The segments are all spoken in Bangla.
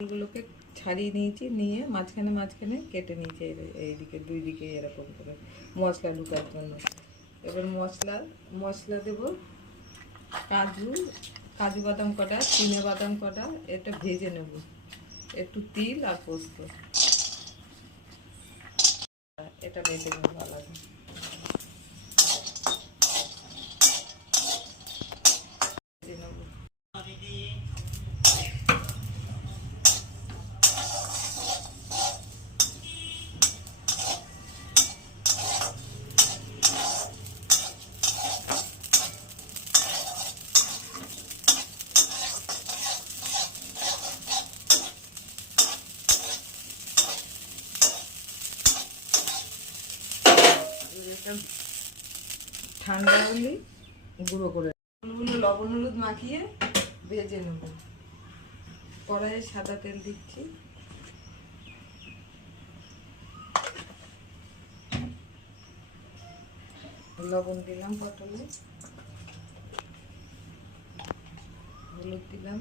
ফুলগুলোকে ছাড়িয়ে নিয়েছি, নিয়ে মাঝখানে মাঝখানে কেটে নিয়েছি এইদিকে দুই দিকে এরকম করে মশলা ঢোকার জন্য। এবার মশলা দেব কাজু বাদাম কটা, চিনে বাদাম কটা, এটা ভেজে নেব, একটু তিল আর পোস্ত, এটা ভেজে নেব আলাদা। ঠান্ডা হলে গুঁড়ো করে লবণ হলুদ মাখিয়ে ভেজে নেব। কড়াইয়ে সাদা তেল দিচ্ছি, লবণ দিলাম, পটলে হলুদ দিলাম,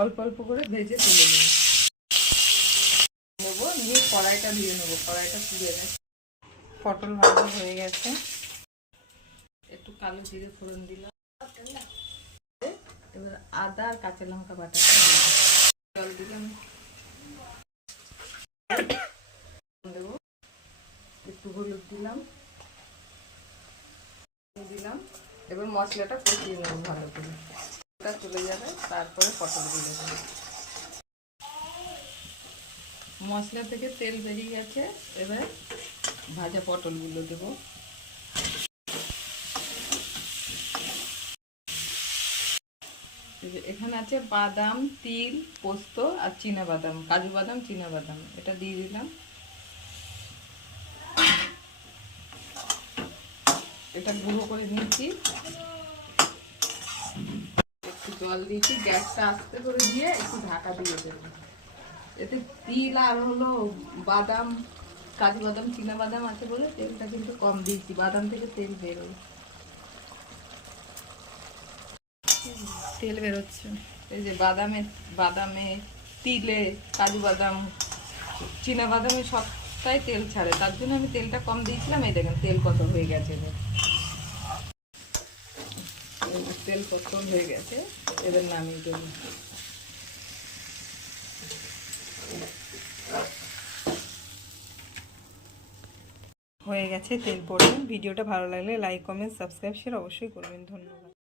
অল্প অল্প করে ভেজে তুলে নেবো, নিয়ে কড়াইটা দিয়ে নেবো, কড়াইটা পুড়ে গেছে। পটল ভাজা হয়ে গেছে, একটু কালো জিরে ফোড়ন দিলাম, এবার আদা আর কাঁচা লঙ্কা বাটা জল দিলাম, দেবো একটু হলুদ দিলাম, এবার মশলাটা কষিয়ে নেবো ভালো করে, এটা চলে যাবে, তারপরে পটল দিয়ে দেবো। মশলা থেকে তেল বেরিয়ে গেছে, এবার ভাজা পটলগুলো দেবো। এখানে আছে বাদাম, তিল, পোস্ত আর চীনা বাদাম, কাজু বাদাম, চীনা বাদাম, এটা দিয়ে দিলাম। এটা গুঁড়ো করে নিয়েছি, একটু জল দিয়েছি, গ্যাসটা আস্তে করে দিয়ে একটু ঢাকা দিয়ে দেবো। এতে তিল আর হলো বাদাম, কাজু বাদাম, চীনা বাদাম আছে বলে তেলটা কিন্তু কম দিয়েছি, বাদাম থেকে তেল বেরোয়, তেল বেরোচ্ছে। এই যে বাদামে তিলে, কাজু বাদাম, চীনা বাদামে সবটাই তেল ছাড়ে, তার জন্য আমি তেলটা কম দিয়েছিলাম। এই দেখেন তেল কত হয়ে গেছে, তেল কত হয়ে গেছে, এবার নামিয়ে দেবো। হয়ে গেছে তেল পড়ে। ভিডিওটা ভালো লাগলে লাইক, কমেন্ট, সাবস্ক্রাইব, শেয়ার অবশ্যই করবেন। ধন্যবাদ।